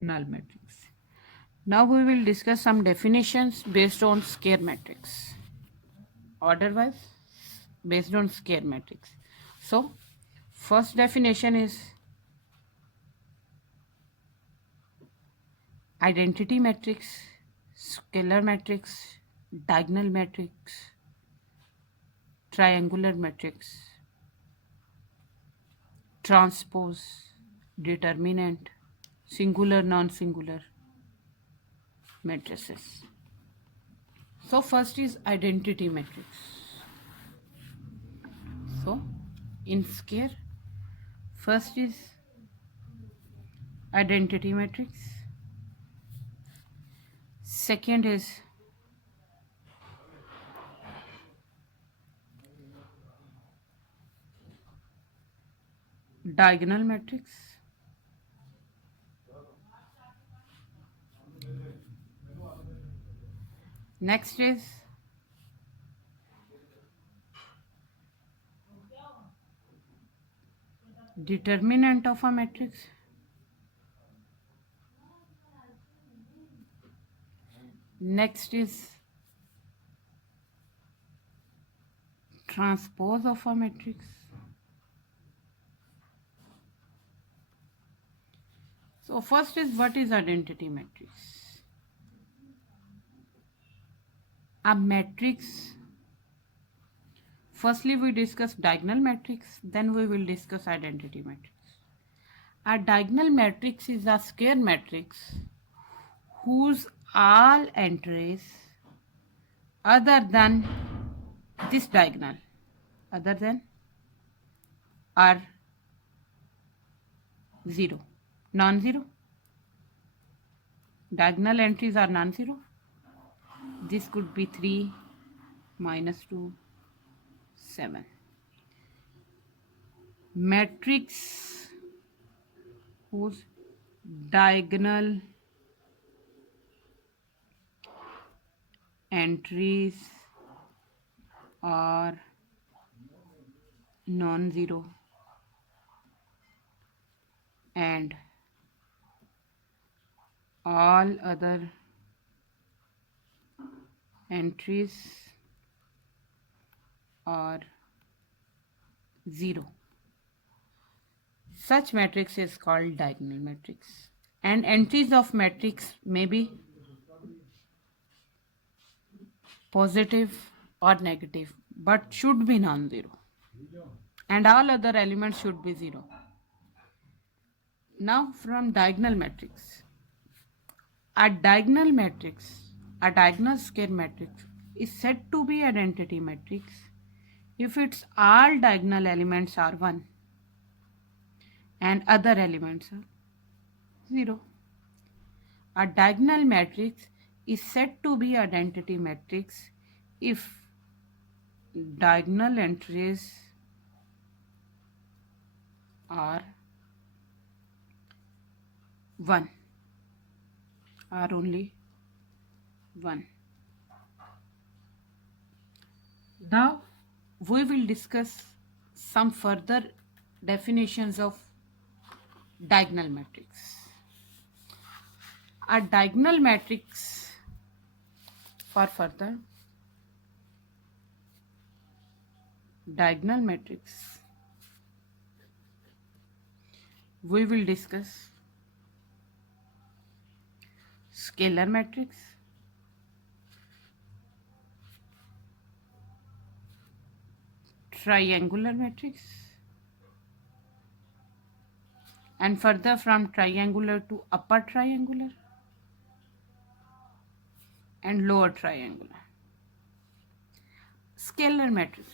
null matrix. Now we will discuss some definitions based on square matrix. Order wise, based on square matrix. So, first definition is identity matrix, scalar matrix, diagonal matrix, triangular matrix, transpose, determinant, singular, non-singular matrices. So first is identity matrix. So in square, first is identity matrix. Second is diagonal matrix. Next is determinant of a matrix. Next is transpose of a matrix. So first is, what is identity matrix? A matrix. Firstly, we discuss diagonal matrix, then we will discuss identity matrix. A diagonal matrix is a square matrix whose all entries other than this diagonal are 0, non-zero. Diagonal entries are non-zero. This could be 3, -2, 7. Matrix whose diagonal entries are non-zero and all other entries are 0. Such matrix is called diagonal matrix. And entries of matrix may be positive or negative, but should be non-zero. And all other elements should be 0. Now from diagonal matrix. A diagonal matrix, a diagonal square matrix is said to be identity matrix if its all diagonal elements are 1 and other elements are 0. A diagonal matrix is said to be identity matrix if diagonal entries are 1, are only 1. Now we will discuss some further definitions of diagonal matrix. A diagonal matrix, for further diagonal matrix, we will discuss scalar matrix, triangular matrix, and further from triangular to upper triangular and lower triangular. Scalar matrix.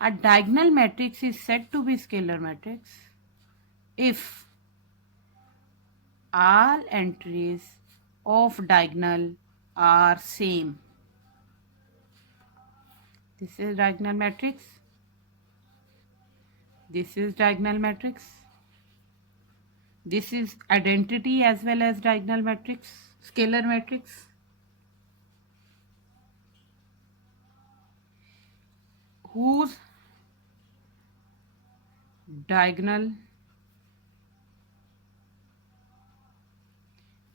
A diagonal matrix is said to be scalar matrix if all entries of diagonal are same. This is diagonal matrix. This is diagonal matrix. This is identity as well as diagonal matrix, scalar matrix. Whose diagonal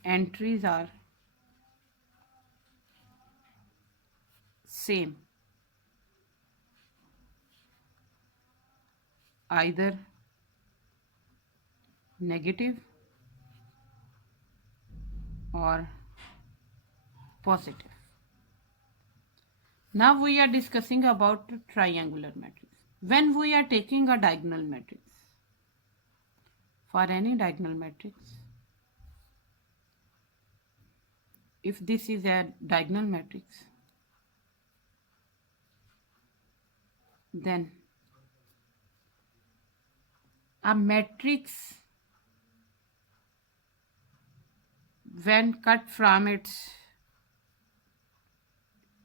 entries are same, either negative or positive. Now we are discussing about triangular matrix. When we are taking a diagonal matrix, for any diagonal matrix, if this is a diagonal matrix, then a matrix, when cut from its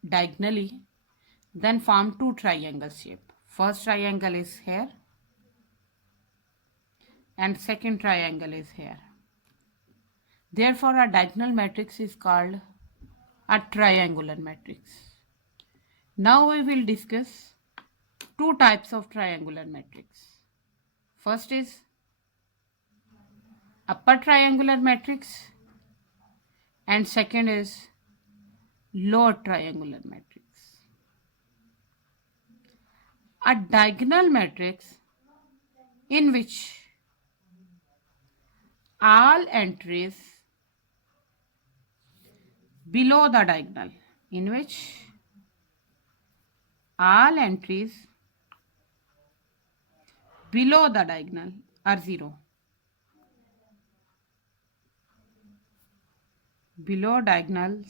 diagonally, then form two triangle shape. First triangle is here and second triangle is here. Therefore, a diagonal matrix is called a triangular matrix. Now we will discuss two types of triangular matrix. First is upper triangular matrix and second is lower triangular matrix. A diagonal matrix in which all entries below the diagonal, in which all entries below the diagonal are zero. Below diagonals,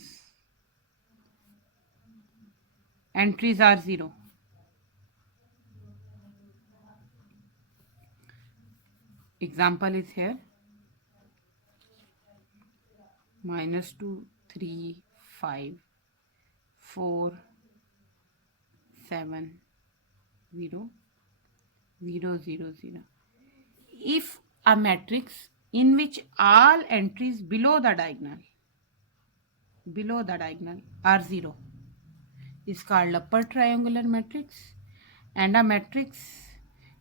entries are zero. Example is here: -2, 3, 5, 4, 7, 0, 0, 0, 0. If a matrix in which all entries below the diagonal are zero is called upper triangular matrix, and a matrix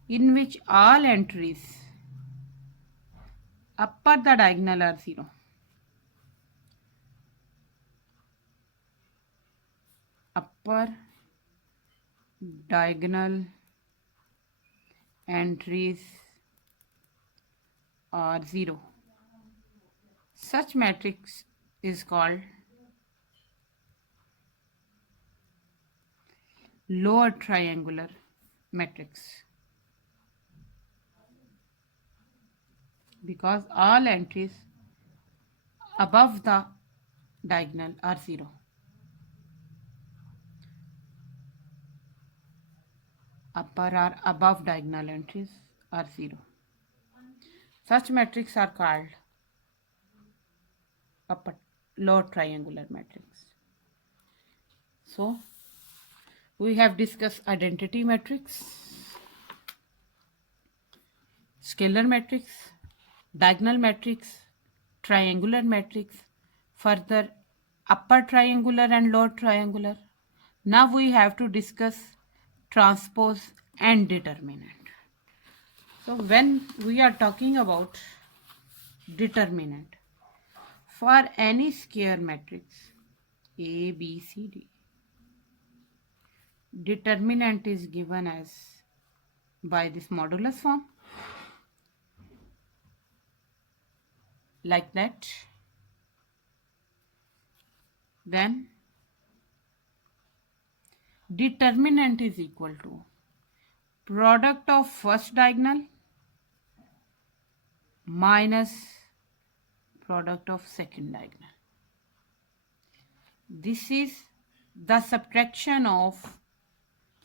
in which all entries upper the diagonal are zero, upper diagonal entries are zero, such matrix is called lower triangular matrix, because all entries above the diagonal are zero. Upper or above diagonal entries are zero. Such matrices are called lower triangular matrix. So we have discussed identity matrix, scalar matrix, diagonal matrix, triangular matrix, further upper triangular and lower triangular. Now we have to discuss transpose and determinant. So when we are talking about determinant, for any square matrix A, B, C, D, determinant is given as by this modulus form, like that. Then determinant is equal to product of first diagonal minus product of second diagonal. This is the subtraction of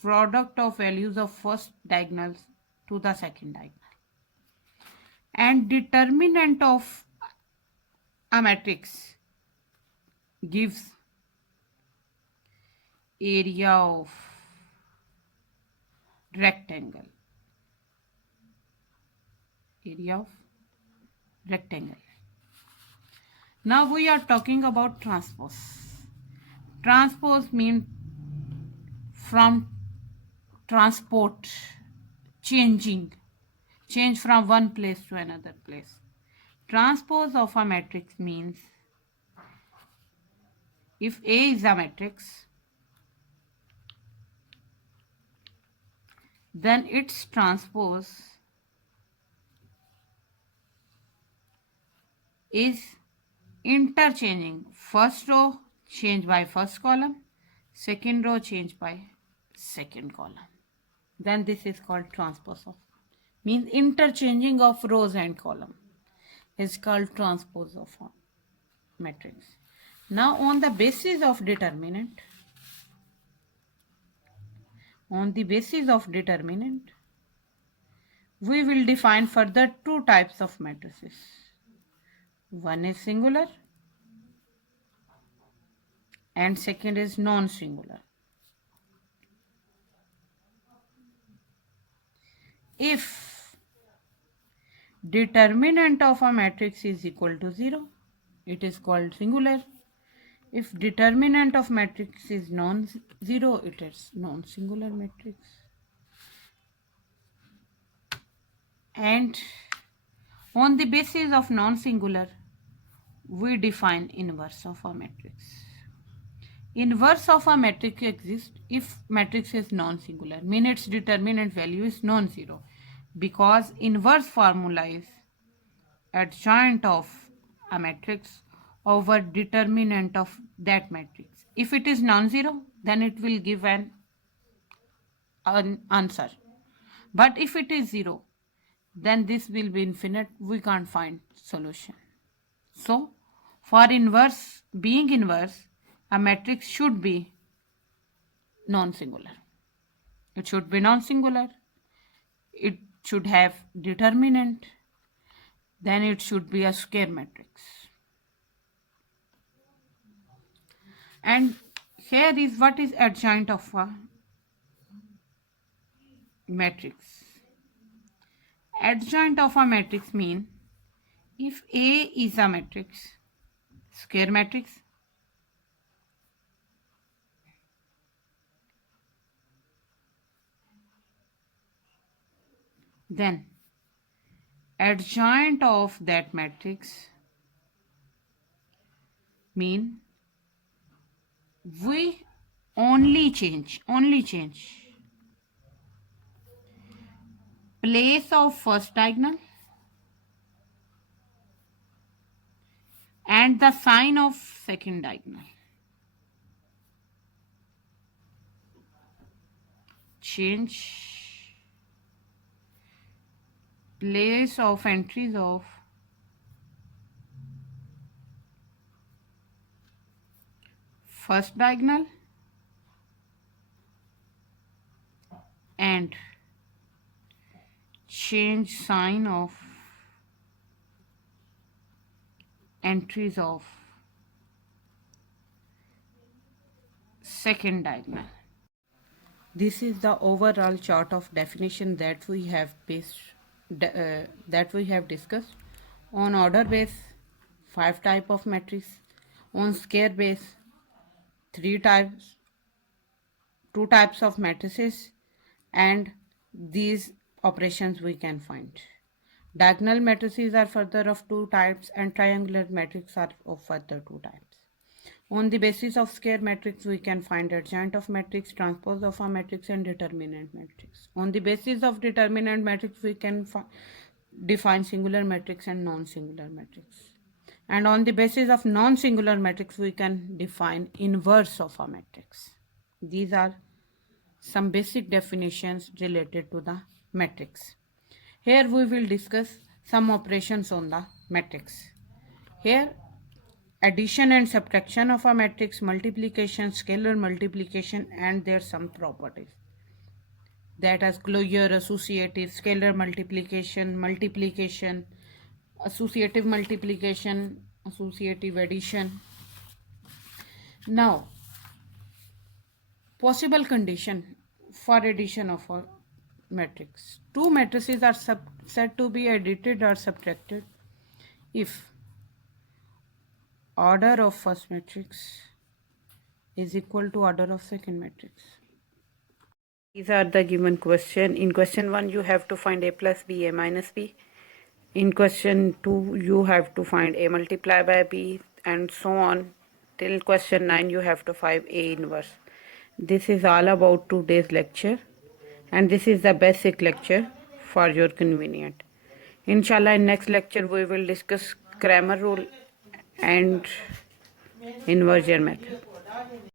product of values of first diagonals to the second diagonal. And determinant of a matrix gives area of rectangle. Area of rectangle. Now we are talking about transpose. Transpose means from change from one place to another place. Transpose of a matrix means if A is a matrix, then its transpose is interchanging first row changed by first column, second row changed by second column. Then this is called transpose of, means interchanging of rows and column is called transpose of a matrix. Now on the basis of determinant, we will define further two types of matrices. One is singular and second is non-singular. If determinant of a matrix is equal to 0, it is called singular. If determinant of matrix is non-zero, it is non-singular matrix. And on the basis of non-singular, we define inverse of a matrix. Inverse of a matrix exists if matrix is non-singular, means its determinant value is non-zero, because inverse formula is adjoint of a matrix over determinant of that matrix. If it is non-zero, then it will give an answer. But if it is 0, then this will be infinite. We can't find solution. So, for inverse, being inverse, a matrix should be non-singular. It should be non-singular. It should have determinant. Then it should be a square matrix. And here is what is adjoint of a matrix. Adjoint of a matrix means if A is a matrix, square matrix, then adjoint of that matrix mean we only change place of first diagonal and the sign of second diagonal. Change place of entries of first diagonal and change sign of entries of second diagonal. This is the overall chart of definition that we have discussed. On order base, 5 type of matrix. On square base, 2 types of matrices, and these operations we can find. Diagonal matrices are further of 2 types and triangular matrices are of further 2 types. On the basis of square matrix, we can find adjoint of matrix, transpose of a matrix, and determinant matrix. On the basis of determinant matrix, we can define singular matrix and non-singular matrix. And on the basis of non-singular matrix, we can define inverse of a matrix. These are some basic definitions related to the matrix. Here we will discuss some operations on the matrix. Here, addition and subtraction of a matrix, multiplication, scalar multiplication, and their some properties. That is closure, associative, scalar multiplication, associative multiplication, associative addition. Now, possible condition for addition of a matrix. 2 matrices are said to be addited or subtracted if order of first matrix is equal to order of second matrix. These are the given question. In question 1, you have to find a plus b, a minus b. In question 2, you have to find A multiplied by B and so on. Till question 9, you have to find A inverse. This is all about today's lecture, and this is the basic lecture for your convenient. Inshallah, in next lecture we will discuss grammar rule and inversion method.